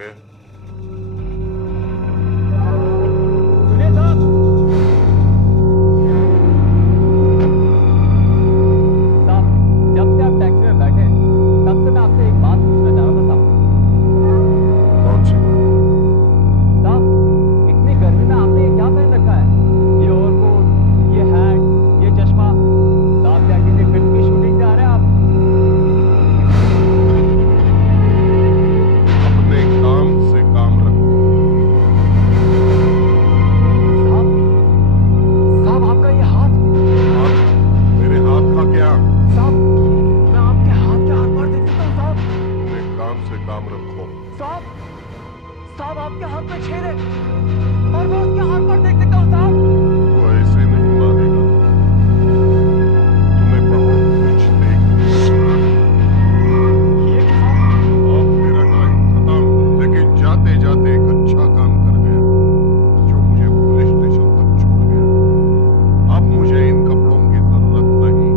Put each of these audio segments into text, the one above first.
Okay. सुनिए साहब, जब से आप टैक्सी में बैठे तब से मैं आपसे एक बात पूछना चाह रहा था साहब। कौन सी बात? साहब, इतनी गर्मी में आपने ये क्या पहन रखा है? ये ओवरकोट, ये हैट, ये चश्मा। साहब क्या किसी फिल्म की शूटिंग से आ रहे हैं आप? अपने काम से काम रखो। साहब, साहब आपका ये हाथ। हाथ? मेरे हाथ का क्या? साहब, मैं आपके हाथ के आर पार देख सकता हूँ साहब। अपने काम से काम रखो। साहब, साहब आपके हाथ में छेद है और मैं उसके आर पार देख सकता हूँ साहब। वो ऐसे नहीं मानेगा। तुम्हें बहुत कुछ देखना। ये क्या साहब? अब मेरा टाइम खत्म, लेकिन जाते जाते एक अच्छा काम कर गया जो मुझे पुलिस स्टेशन तक छोड़ गया। अब मुझे इन कपड़ों की जरूरत नहीं।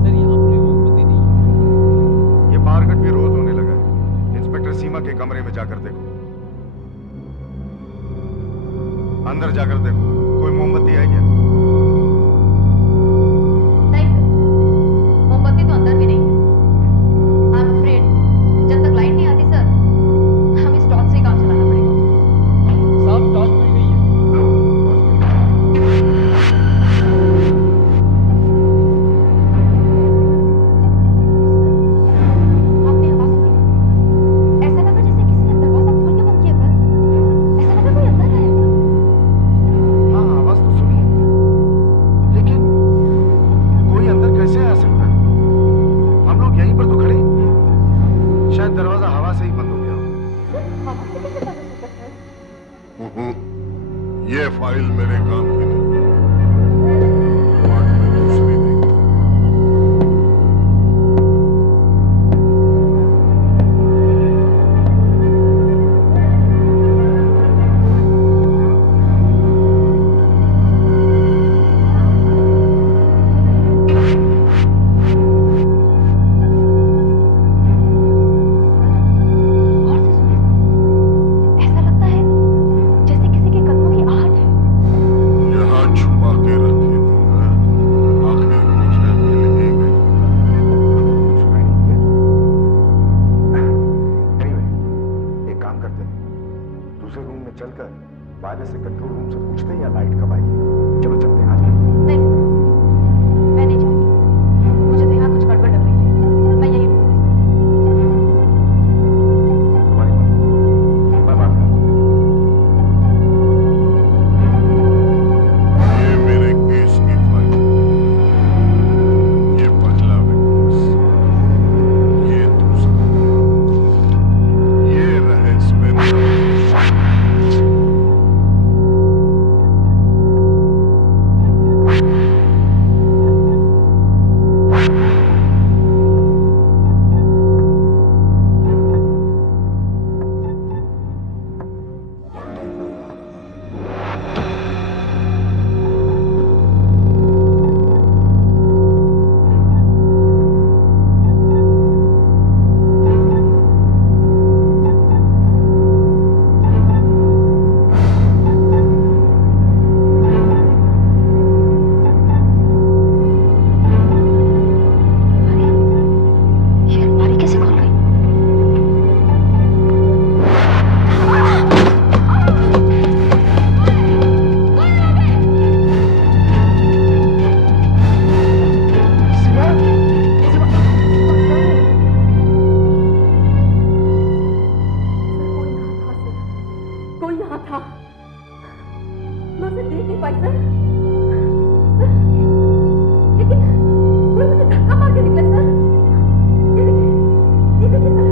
सर यहाँ पर भी मोमबत्ती नहीं है। ये पारगट भी रोज होने लगा है। इंस्पेक्टर सीमा के कमरे में जाकर देखो, अंदर जाकर देखो, कोई मोमबत्ती है क्या? नहीं सर, मोमबत्ती तो अंदर भी नहीं है। आई एम अफ्रेड जब तक लाइट नहीं आती सर, हमें इस टॉर्च से ही काम चलाना पड़ेगा। साहब टॉर्च मिल गई है। लो, आपने आवाज सुनी? ऐसा लगा जैसे किसी ने दरवाजा खोल के बंद किया कर। ऐसा लगा कोई अंदर आया। हाँ, आवाज तो सुनी है, लेकिन कोई अंदर कैसे आ सकता है? हम लोग यहीं पर तो खड़े हैं। शायद दरवाजा हवा से ही बंद हो गया हो। हवा से कैसे बंद हो सकता है? ये फाइल मेरे काम की नहीं। बाद में दूसरी देखना। और से सुनिए, ऐसा लगता है जैसे किसी के कदमों की आहट है। यहाँ छुपा के रखी थी, हाँ? आखिर मुझे मिल ही गई। कुछ सुनाई नहीं दिया। Anyway, एक काम करते हैं, दूसरे रूम में चलकर वायरलेस से कंट्रोल रूम से पूछते हैं या लाइट कब आएगी। चलो चलते हैं, आ जाओ। नहीं सर, मैं नहीं जाऊंगी। मुझे तो यहाँ कुछ गड़बड़ लग रही है। मैं यही रुकूंगी सर। तुम्हारी मर्जी, मैं बात करूँ। ये मेरे केस की फाइल। ये पहला विटनेस, ये दूसरा, ये रहे सुरेंद्र। अरे, ये अलमारी कैसे खुल गई? सीमा, सीमा, कोई यहाँ था। मैं उसे देख नहीं पाई सर। सर, लेकिन कोई मुझे धक्का मार के निकला सर। ये देखिए सर,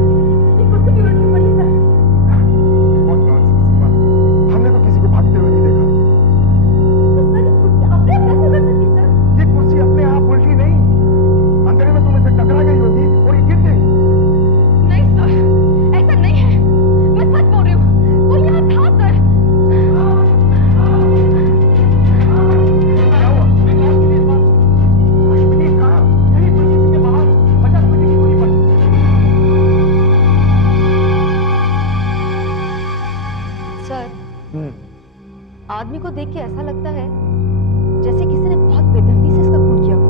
ये कुर्सी भी उलटी पड़ी है सर। What nonsense, सीमा, हमने तो किसी को भागते हुए नहीं देखा। तो सर ये कुर्सी अपने आप कैसे उलट सकती सर? ये कुर्सी अपने आप उल्टी नहीं, अंधेरे में तुम इसे टकरा गई होगी और ये गिर गई। नहीं सर, ऐसा नहीं है। मैं सच बोल रही हूँ। कोई यहाँ सर, आदमी को देख के ऐसा लगता है जैसे किसी ने बहुत बेदर्दी से इसका खून किया हो।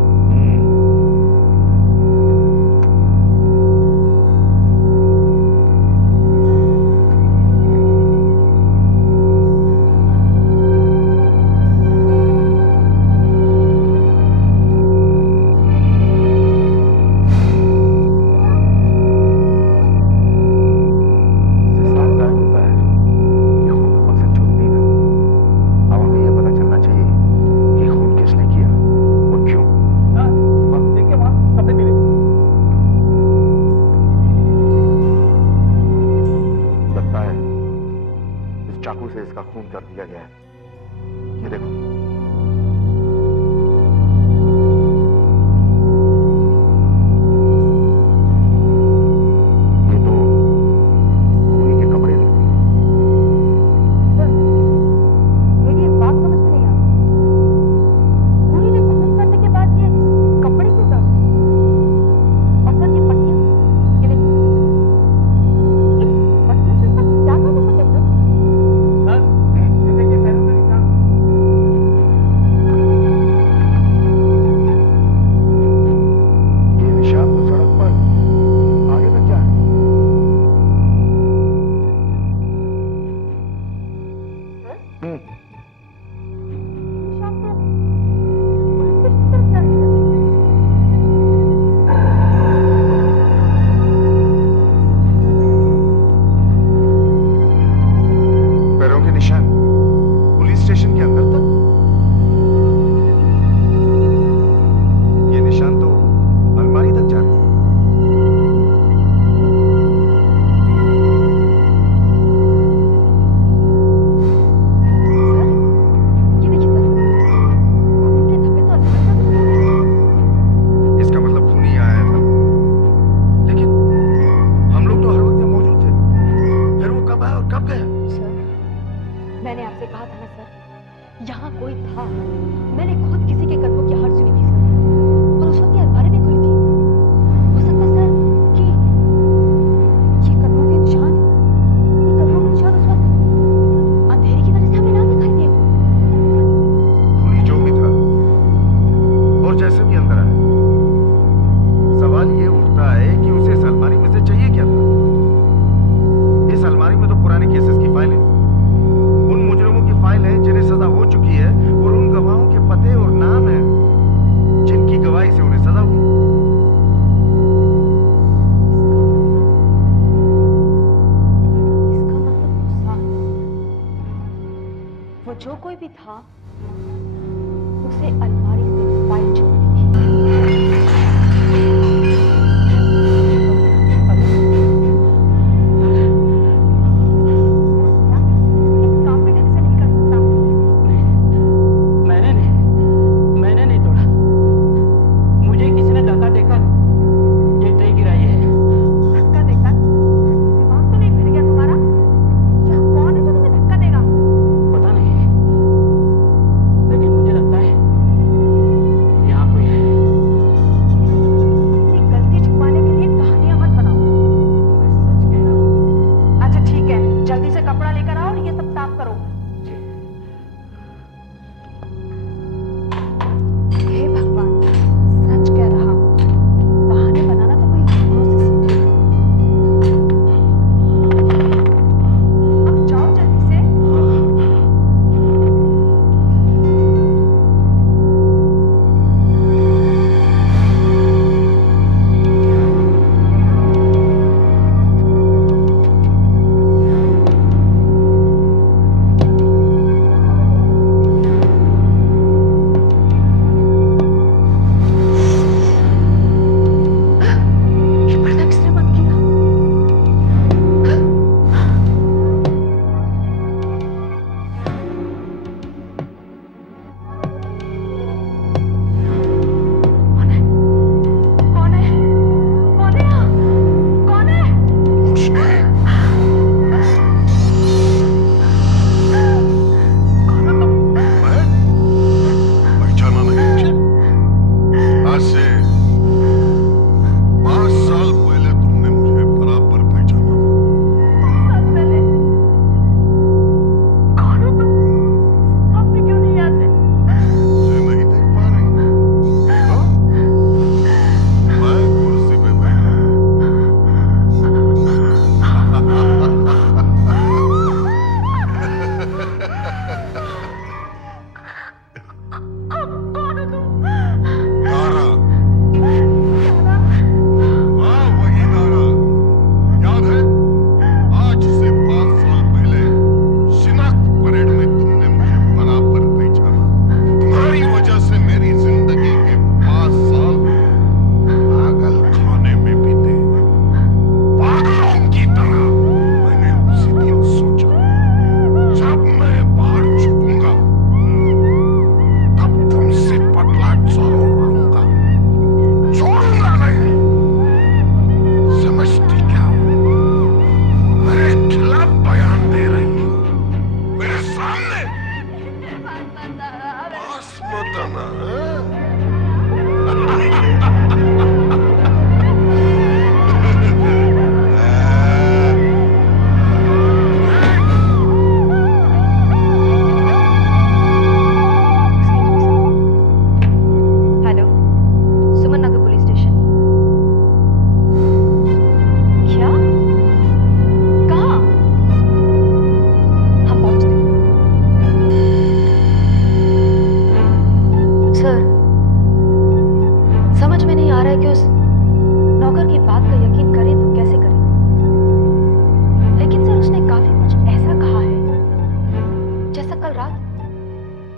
चाकू से इसका खून कर दिया गया है। ये देखो। ये तो खूनी के कपड़े दिखते हैं। सर, मेरी एक बात समझ में नहीं आ रही। खूनी ने खून करने के बाद ये कपड़े क्यों उतारे? और सर, ये पट्टियां, ये देखिए, इन पट्टियों से इसका क्या काम हो सकता है सर? सर, ये देखिए पैरों का निशान। ये निशान तो सड़क पर आगे तक जा है। निशान तो पुलिस स्टेशन की तरफ जा रही है। पैरों के निशान पुलिस स्टेशन के अंदर तक। ये निशान तो अलमारी तक जा रहे हैं। सर, ये देखिए सर, खून के धब्बे तो अलमारी पर भी लगे हैं। इसका मतलब खूनी आया था, लेकिन हम लोग तो हर वक्त यहाँ मौजूद थे। फिर वो कब आया और कब गया? सर, मैंने आपसे कहा था ना सर, यहाँ कोई था। मैंने खुद किसी के कदमों की आहट सुनी थी सर, और उस वक्त ये अलमारी भी खुली थी। हो सकता है सर कि ये कदमों के निशान उस वक्त अंधेरे की वजह से हमें ना दिखाई दिए। खूनी जो भी था और जैसे भी अंदर आया, सवाल ये उठता है कि उसे इस अलमारी में से चाहिए क्या था? इस अलमारी में तो पुराने केसेस की फाइल है, उन मुजरिमों की फाइल है जिन्हें सजा हो चुकी है, और उन गवाहों के पते और नाम हैं जिनकी गवाही से उन्हें सजा हुई। इसका मतलब तो साफ, वो जो कोई भी था उसे अलमारी से फाइल चुरानी थी। ये काम भी ढंग से नहीं कर सकता। मैंने नहीं तोड़ा। मुझे किसी ने धक्का देकर ये ट्रे गिराई है। धक्का देकर दिमाग तो नहीं फिर गया तुम्हारा? यह कौन है जो तुम्हें धक्का देगा? पता नहीं, लेकिन मुझे लगता है यहाँ कोई है। अपनी गलती छुपाने के लिए कहानियां मत बनाओ। मैं सच कह रहा हूँ। अच्छा ठीक है, जल्दी से कपड़ा लेकर आओ और ये सब साफ करो। हे भगवान, सच कह रहा हूँ। बहाने बनाना तो कोई दूसरों से सीखो। अब जाओ जल्दी से।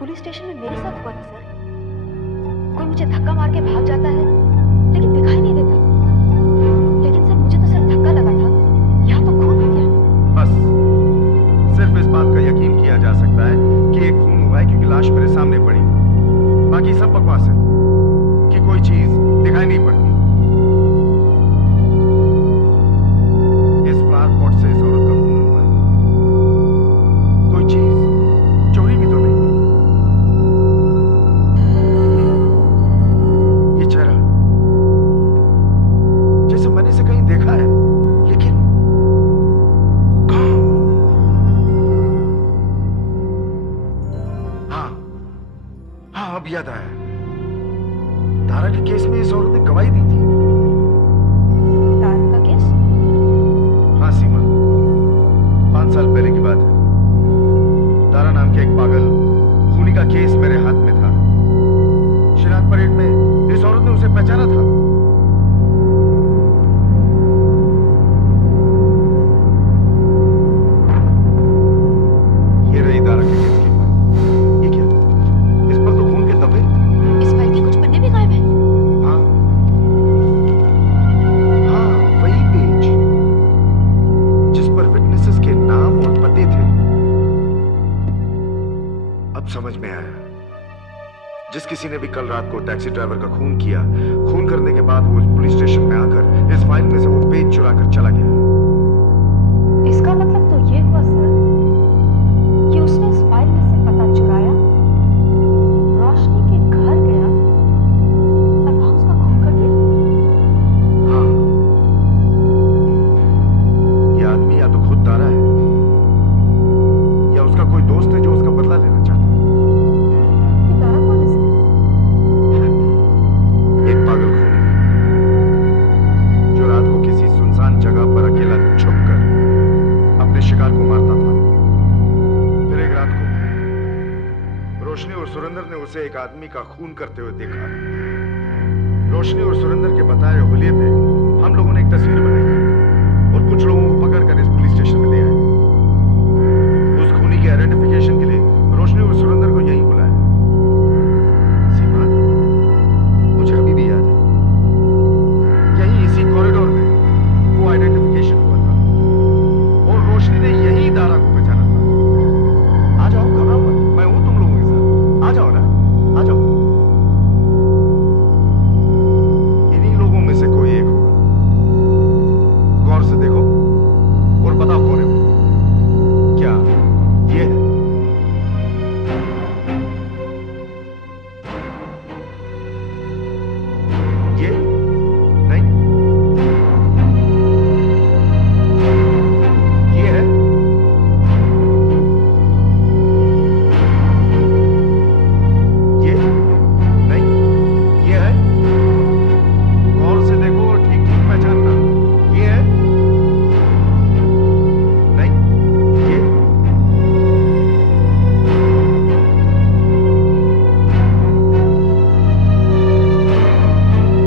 पुलिस स्टेशन में मेरे साथ हुआ था सर। कोई मुझे धक्का मार के भाग जाता है लेकिन दिखाई नहीं देता। लेकिन सर मुझे तो सिर्फ धक्का लगा था, यहाँ तो खून हो गया। बस सिर्फ इस बात का यकीन किया जा सकता है कि एक खून हुआ है क्योंकि लाश मेरे सामने पड़ी। बाकी सब बकवास है कि कोई चीज दिखाई नहीं पड़ती। इस फ्लावर पॉट से इस औरत का खून हुआ है। कोई चीज चोरी भी तो नहीं हुई। ये चेहरा जैसे मैंने इसे कहीं देखा है, लेकिन कहाँ? हाँ हाँ, अब याद आया। तारा के केस में इस औरत ने गवाही दी थी। तारा का केस? हाँ सीमा, 5 साल पहले की बात है। तारा नाम के एक पागल खूनी का केस मेरे हाथ में था। शिनाख्त परेड में इस औरत ने उसे पहचाना था। ये रही तारा के केस की फाइल। ये क्या? इस पर तो खून के धब्बे। इस फाइल के कुछ पन्ने भी गायब हैं। हाँ हाँ, वही पेज जिस पर विटनेसेस के नाम और पते थे। अब समझ में आया। जिस किसी ने भी कल रात को टैक्सी ड्राइवर का खून किया, खून करने के बाद वो उस पुलिस स्टेशन में आकर इस फाइल में से वो पेज चुरा कर चला गया। इसका मतलब तो ये हुआ सर कि उसने इस फाइल में से पता चुराया, रोशनी के घर गया और वहां उसका खून कर दिया। हाँ, ये आदमी या तो खुद तारा है या उसका कोई दोस्त है जो उसका बदला लेना चाहता है। ये तारा कौन है सर? एक पागल खूनी जो रात को किसी सुनसान जगह पर अकेला छुपकर अपने शिकार को मारता था। फिर एक रात को रोशनी और सुरेंद्र ने उसे एक आदमी का खून करते हुए देखा। रोशनी और सुरेंद्र के बताए हुलिये पे हम लोगों ने एक तस्वीर बनाई और कुछ लोगों को पकड़कर इस पुलिस स्टेशन में ले आए। उस खूनी के आइडेंटिफिकेशन के लिए रोशनी और सुरेंद्र को यहीं बुलाया। सीमा, मुझे अभी भी याद है, यहीं इसी कॉरिडोर में वो आइडेंटिफिकेशन हुआ था और रोशनी ने यही तारा को पहचाना था। आ जाओ, घबराओ मत, मैं हूं तुम लोगों के साथ। आ जाओ ना, आ जाओ। इन्हीं लोगों में से कोई एक होगा। गौर से देखो और बताओ कौन है वो। क्या ये है? ये नहीं, ये है। ये नहीं, ये है। गौर से देखो और ठीक ठीक पहचानना। ये है नहीं, ये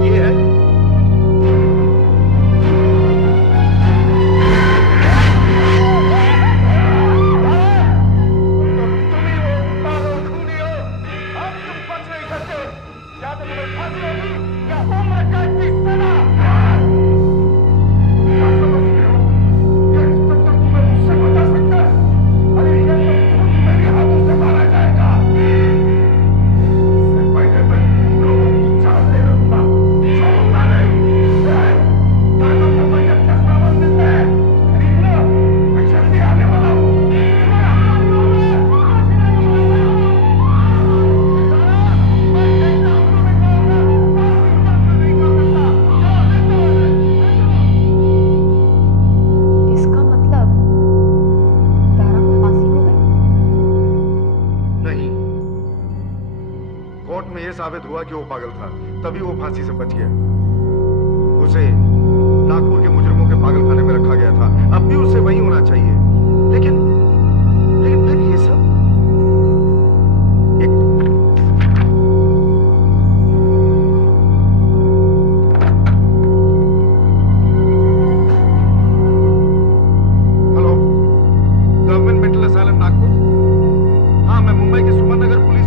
ये है। इसका मतलब तारा को फांसी हो गई? नहीं, कोर्ट में यह साबित हुआ कि वो पागल था, तभी वो फांसी से बच गया। उसे नागपुर के मुजरिमों के पागल खाने में रखा गया था। अब भी उसे वहीं होना चाहिए। लेकिन लेकिन फिर ये सब एक hello, government mental asylum Nagpur. हाँ, मैं मुंबई के सुमन नगर पुलिस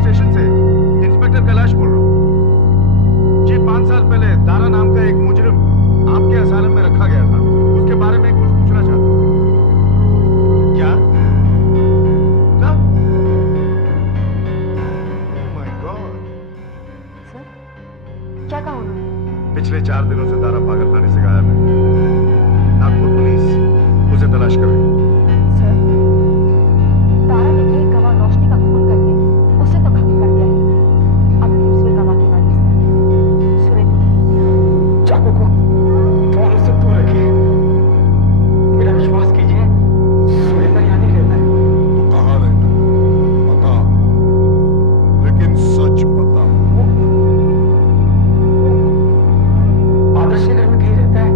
4 दिनों से दारा पागल खाने से गायब है। नागपुर पुलिस उसे तलाश कर रही है। सर, तारा ने एक गवाह रोशनी का खून करके उसे तो खत्म कर दिया है। अब दूसरे गवाह की बारी है सर, सुरेंद्र। चाकू को दोनों से दूर रखिए। मेरा विश्वास कीजिए, सुरेंद्र यहाँ नहीं रहता है। तो कहाँ रहता है बता, लेकिन सच बता। आदर्श के घर में कहीं रहता है।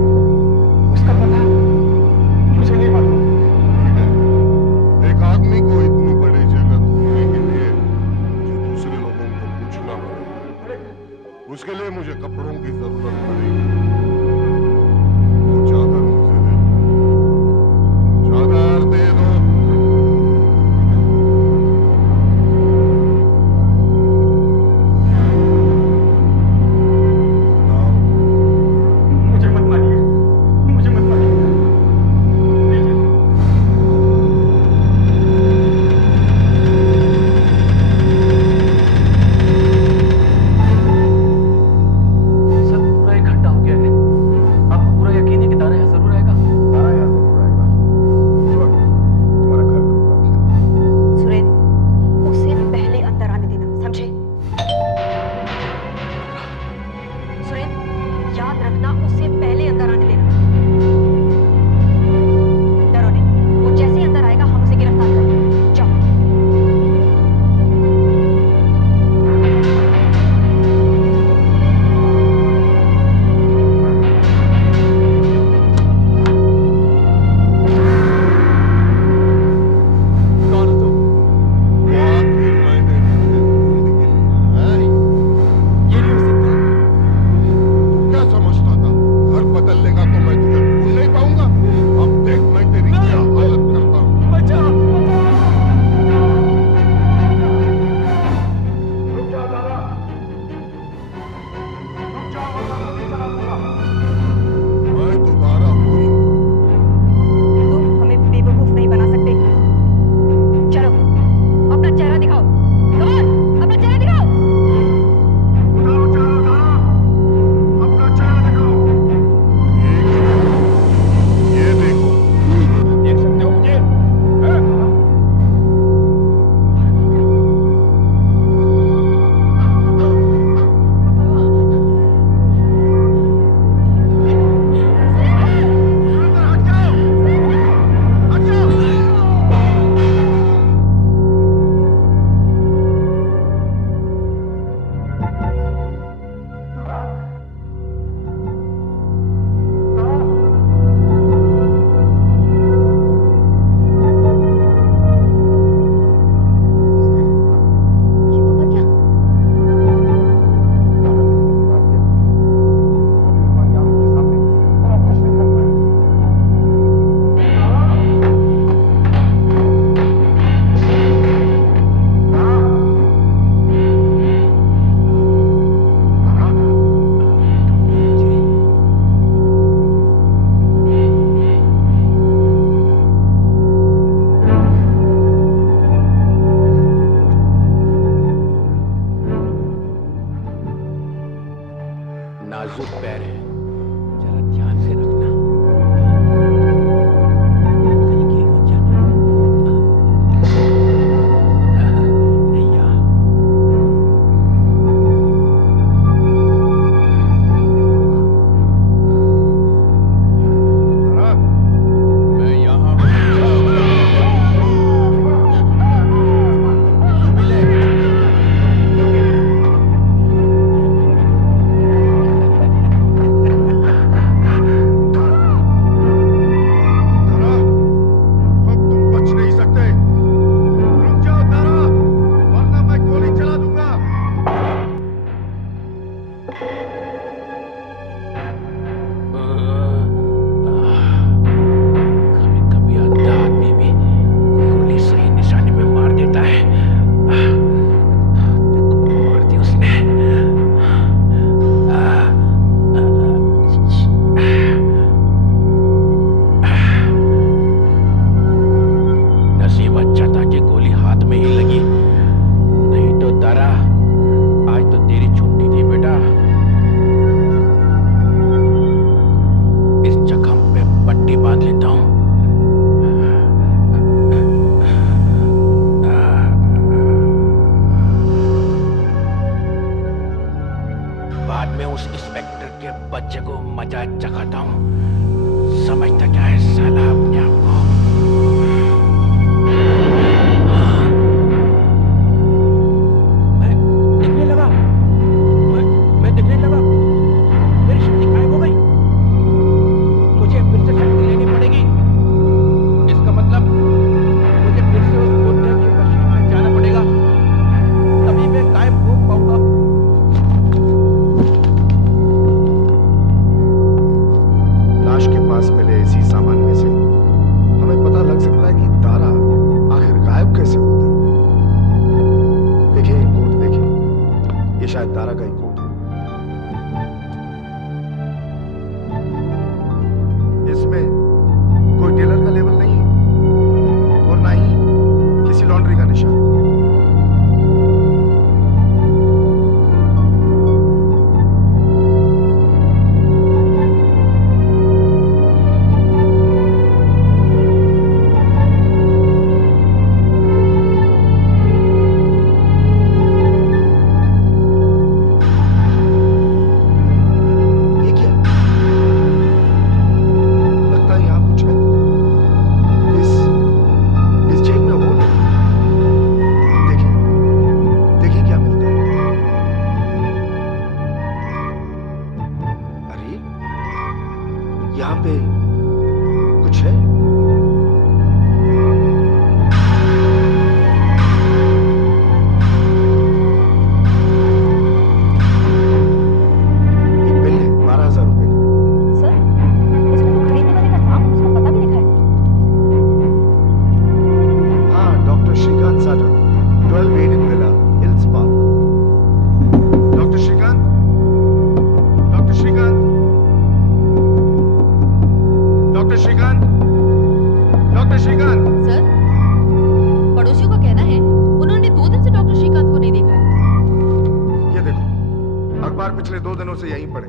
बच्चे को मजा चखाता हूँ। समझता क्या है साला अपने आप को? मैं दिखने लगा, मैं दिखने लगा। मेरी शक्ति गायब हो गई। मुझे फिर से शक्ति लेनी पड़ेगी। इसका मतलब मुझे फिर से उस बुड्ढे की मशीन में जाना पड़ेगा, तभी मैं गायब हो पाऊंगा। लाश के पास मिले इसी सामान में से हमें पता लग सकता है कि तारा आखिर गायब कैसे होता है। देखिए ये कोट देखिए, ये शायद तारा का ही कोट है। इसमें कोई टेलर का लेबल नहीं है और ना ही किसी लॉन्ड्री का निशान। ये क्या? लगता है यहाँ कुछ है। इस जेब में होल है। देखिए, देखिए क्या मिलता है। अरे, यहाँ पे कुछ है। एक बिल है 12,000 रुपए का। सर इसमें तो खरीदने वाले का नाम और उसका पता भी लिखा है। हाँ, doctor Shrikant Saatan, 12 wedding villa, hills park. Doctor Shrikant, doctor Shrikant, doctor Shrikant, doctor Shrikant. Sir पड़ोसियों का कहना है उन्होंने 2 दिन से डॉक्टर श्रीकांत को नहीं देखा है। ये देखो, अखबार पिछले 2 दिनों से यहीं पड़े,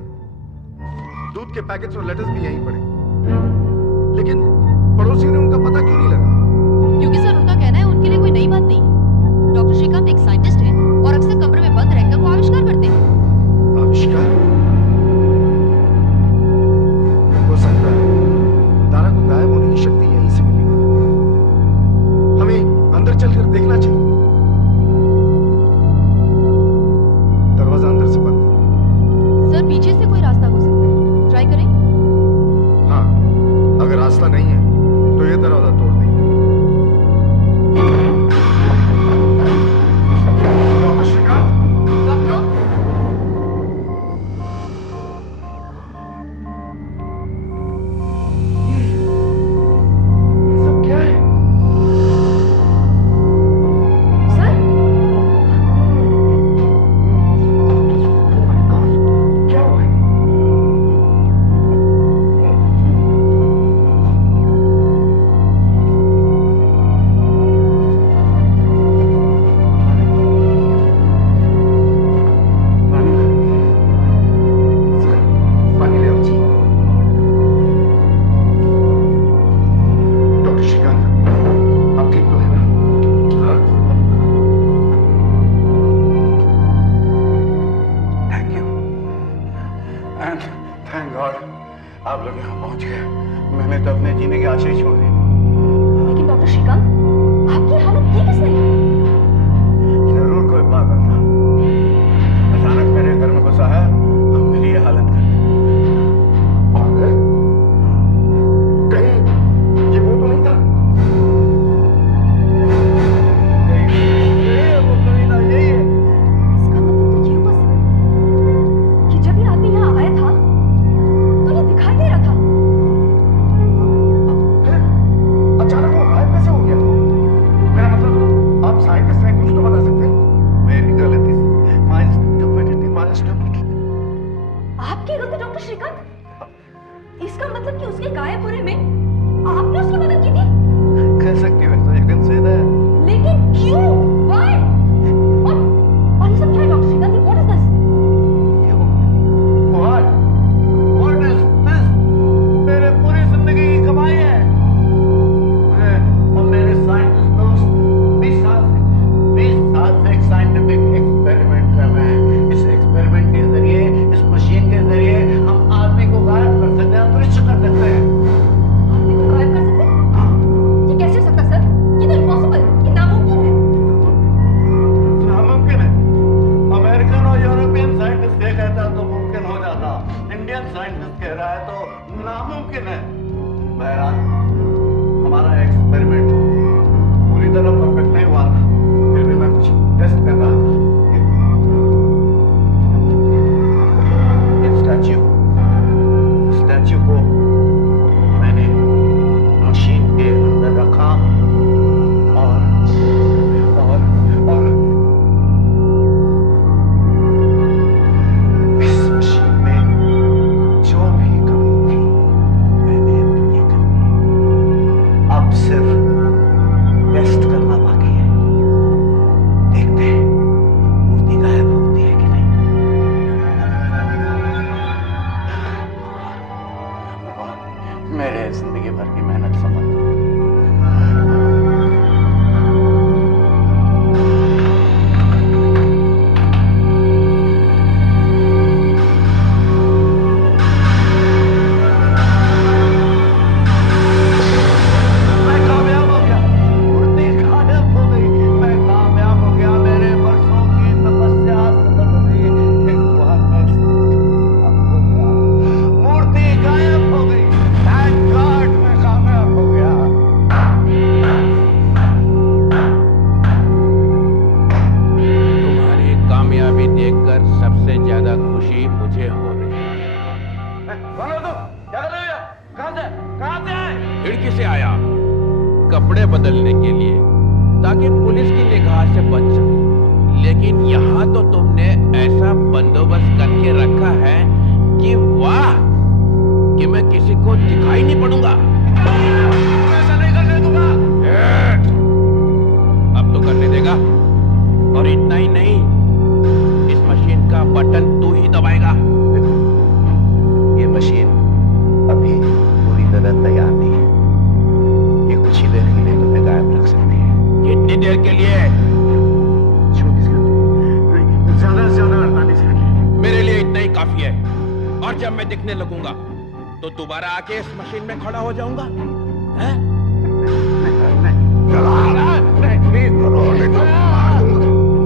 दूध के पैकेट्स और लेटर्स भी यहीं पड़े, लेकिन पड़ोसियों ने उनका पता क्यों नहीं लगा? क्योंकि सर उनका कहना है उनके लिए कोई नई बात नहीं है। डॉक्टर श्रीकांत एक साइंटिस्ट है और अक्सर कमरे में बंद रहकर वो आविष्कार करते हैं। आविष्कार हो सकता है तारा को गायब होने की शक्ति यहीं से मिली। हमें अंदर चलकर देखना चाहिए। दरवाजा अंदर से बंद है। सर पीछे से कोई रास्ता हो सकता है, ट्राई करें। हाँ, अगर रास्ता नहीं है तो ये दरवाजा तोड़ देंगे। डॉक्टर श्रीकांत, सब क्या है? सर क्या हुआ है? पानी ले आओ जी। डॉक्टर श्रीकांत, आप ठीक तो है ना? Thank you and thank God आप लोग यहाँ पहुँच गए। मैंने तो अपने जीने की आशा ही छोड़ दी। लेकिन डॉक्टर श्रीकांत आपकी हालत की किसने? जरूर कोई पागल था, अचानक मेरे घर में घुसा है और मेरी ये हालत कर दी। पागल? कहीं ये वो तो नहीं था? वो कमीना यही है। इसका मतलब तो ये हुआ सर कि जब ये आदमी यहाँ आया था तो ये दिखाई दे रहा था। फिर अचानक वो गायब कैसे हो गया? मेरा मतलब आप साइंटिस्ट हैं, कुछ तो बता सकते हैं। मेरी गलती थी, my stupidity, my stupidity। आपकी गलती डॉक्टर श्रीकांत? इसका मतलब कि उसके गायब होने में आपने उसकी मदद की थी? कह सकती हो ऐसा, you can say that। लेकिन क्यों? Why? और ये सब क्या है doctor Shrikant? What is this? What? What is this? मेरे पूरी जिंदगी की कमाई है। मैं और मेरे साइंटिस्ट दोस्त 20 साल से एक साइंटिफिक एक्सपेरिमेंट कर रहे हैं। इस एक्सपेरिमेंट के जरिए, इस मशीन के जरिए हम आदमी मुमकिन है। बहरहाल हमारा एक्सपेरिमेंट पूरी तरह परफेक्ट नहीं हुआ, फिर भी मैं कुछ टेस्ट कर रहा था। ये स्टैच्यू को मैंने मशीन के अंदर रखा और इस मशीन में जो भी कमी थी मैंने पूरी कर दी। अब सिर्फ टेस्ट करना बाकी है। देखते हैं मूर्ति गायब होती है कि नहीं। मेरे जिंदगी भर की मेहनत सफल हुई। सबसे ज्यादा खुशी मुझे हो रही है। कौन हो तुम? क्या कर रहे हो यहाँ? कहां से आए? खिड़की से आया कपड़े बदलने के लिए ताकि पुलिस की निगाह से बच सके, लेकिन यहाँ तो तुमने ऐसा बंदोबस्त करके रखा है कि वाह, कि मैं किसी को दिखाई नहीं पड़ूंगा। ऐसा नहीं करने दूंगा। अब तो करने देगा, और इतना ही नहीं, इस मशीन का बटन तू ही दबाएगा। देखो, ये मशीन अभी पूरी तरह तैयार नहीं है। ये कुछ ही देर के लिए तुम्हें गायब रख सकती है। कितनी देर के लिए? 24 घंटे, ज्यादा से ज्यादा 48 घंटे। मेरे लिए इतना ही काफी है, और जब मैं दिखने लगूंगा तो दोबारा आके इस मशीन में खड़ा हो जाऊंगा। हैं?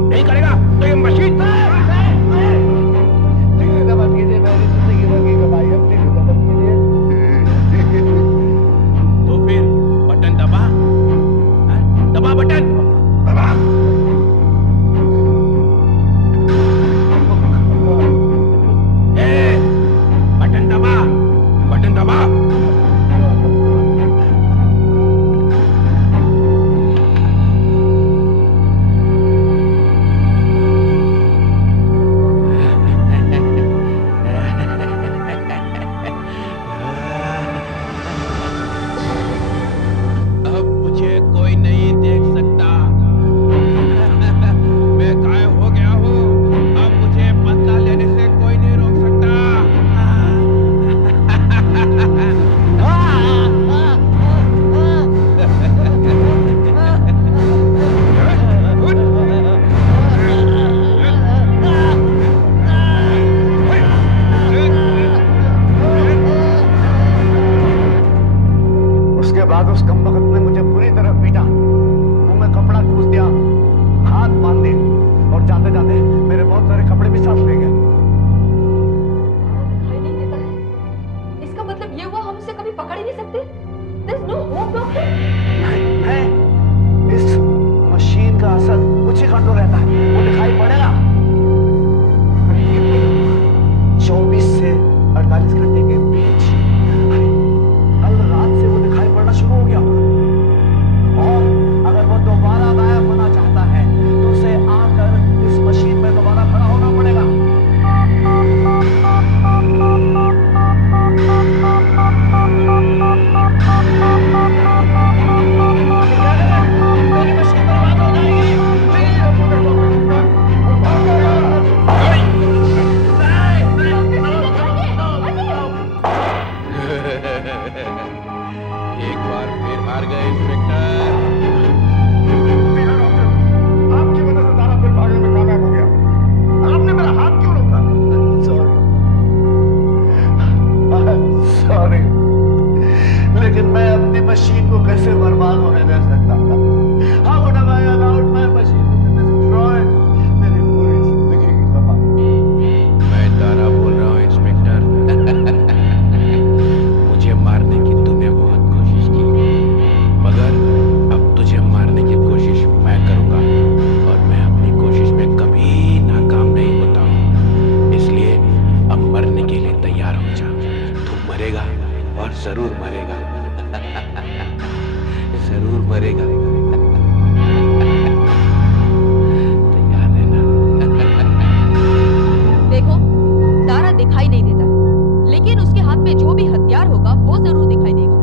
नहीं करेगा तो ये मशीन तो फिर बटन दबा। हैं? दबा बटन, दबा। बटन दबा, बटन दबा। अब मुझे कोई नहीं देख सकता। मैं गायब हो गया हूँ। अब मुझे बदला लेने से कोई नहीं रोक सकता। उसके बाद उस कमबख्त ने मुझे पूरी तरह पीटा, मुंह में कपड़ा ठूस दिया, हाथ बांध दिए, और जाते जाते मेरे बहुत सारे कपड़े भी साथ ले गया। दिखाई नहीं देता है। इसका मतलब ये हुआ हम उसे कभी पकड़ ही नहीं सकते। There's no hope, doctor. नहीं, इस मशीन का असर कुछ ही घंटों रहता है, वो दिखाई पड़ेगा। 24 से 48 घंटे के बीच कल रात से वो दिखाई पड़ना शुरू हो गया होगा। और अगर वो दोबारा गायब होना चाहता है तो उसे आकर इस मशीन में दोबारा खड़ा होना पड़ेगा। मेरी मशीन बर्बाद हो जाएगी। जरूर मरेगा। जरूर मरेगा। तैयार रहना। देखो, तारा दिखाई नहीं देता है, लेकिन उसके हाथ में जो भी हथियार होगा वो जरूर दिखाई देगा।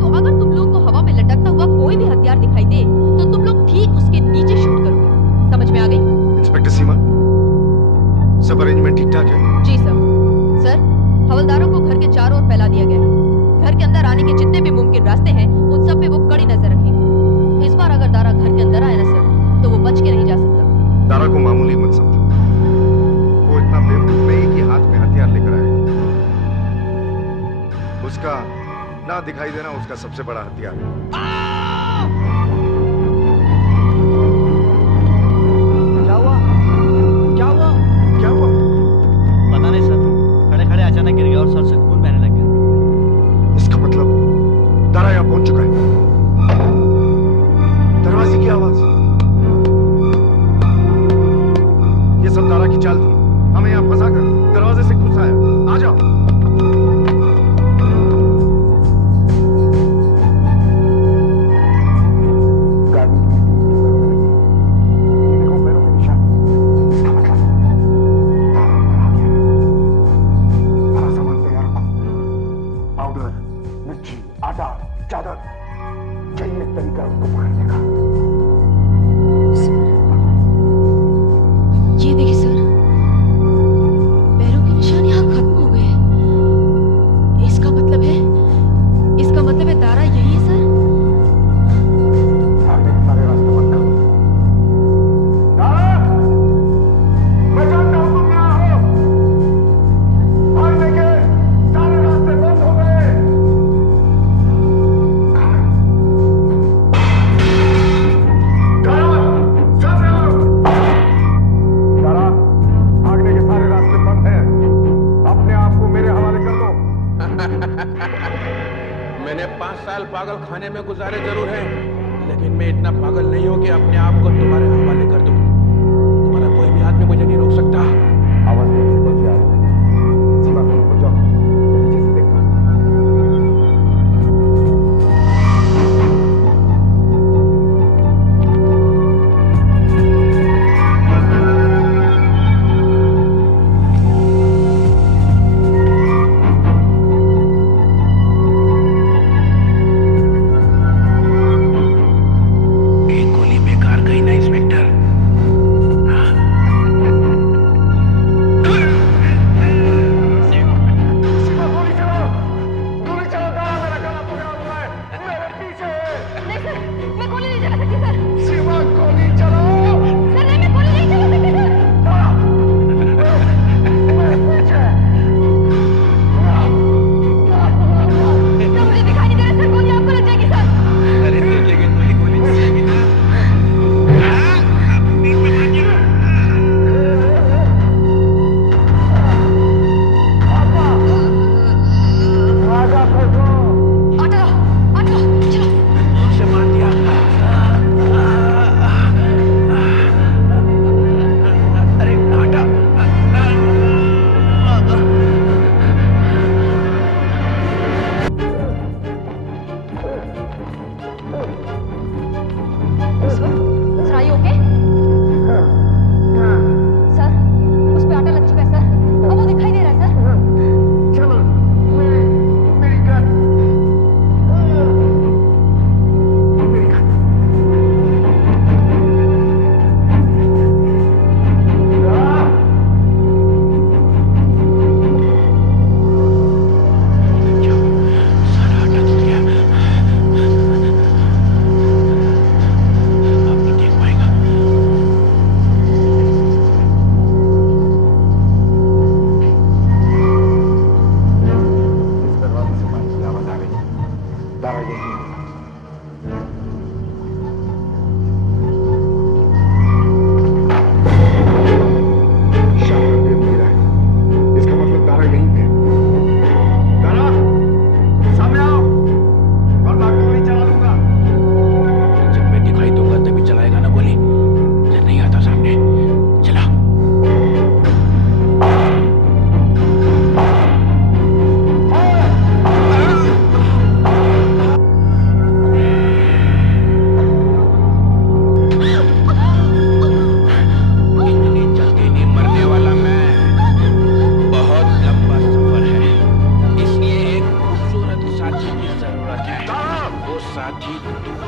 तो अगर तुम लोग को हवा में लटकता हुआ कोई भी हथियार दिखाई दे तो तुम लोग ठीक उसके नीचे शूट करोगे। समझ में आ गई? इंस्पेक्टर सीमा, सब अरेंजमेंट ठीक ठाक है? जी सर। सर, हवलदारों को घर के चारों ओर फैला दिया गया है। घर के अंदर आने के जितने भी मुमकिन रास्ते हैं उन सब पे वो कड़ी नजर रखेंगे। इस बार अगर दारा घर के अंदर आए ना सर, तो वो बच के नहीं जा सकता। दारा को मामूली मत समझो, वो इतना बेवकूफ नहीं कि हाथ में हथियार लेकर आए। उसका ना दिखाई देना उसका सबसे बड़ा हथियार है। क्या हुआ? क्या हुआ? क्या हुआ? पता नहीं सर, खड़े खड़े अचानक गिर गया और सर से खून बहने लग गया। इसका मतलब दारा यहां पहुंच चुका है। दरवाजे की आवाज, ये सब दारा की चाल थी। हमें यहां फंसाकर दरवाजे से घुसाया। आ जाओ। ये देखिए सर, पैरों के निशान यहाँ खत्म हो गए हैं। इसका मतलब है दारा यही है सर। भागने के सारे रास्ते बंद कर दो। दारा, मैं जानता हूं तुम यहाँ हो। भागने के सारे रास्ते बंद हो गए। दारा, सब रहो। दारा, भागने के सारे रास्ते बंद हैं। अपने आप को मेरे हवाले कर दो। मैंने 5 साल पागल खाने में गुजारे जरूर हैं, लेकिन मैं इतना पागल नहीं हूं कि अपने आप को तुम्हारे हवाले कर दूं। तुम्हारा कोई भी आदमी मुझे नहीं रोक सकता। आवाज नहीं बच जा रही है। सीमा तुम ऊपर जाओ, मैं नीचे से देखता हूं। एक गोली बेकार गई ना इंस्पेक्टर। साथी तू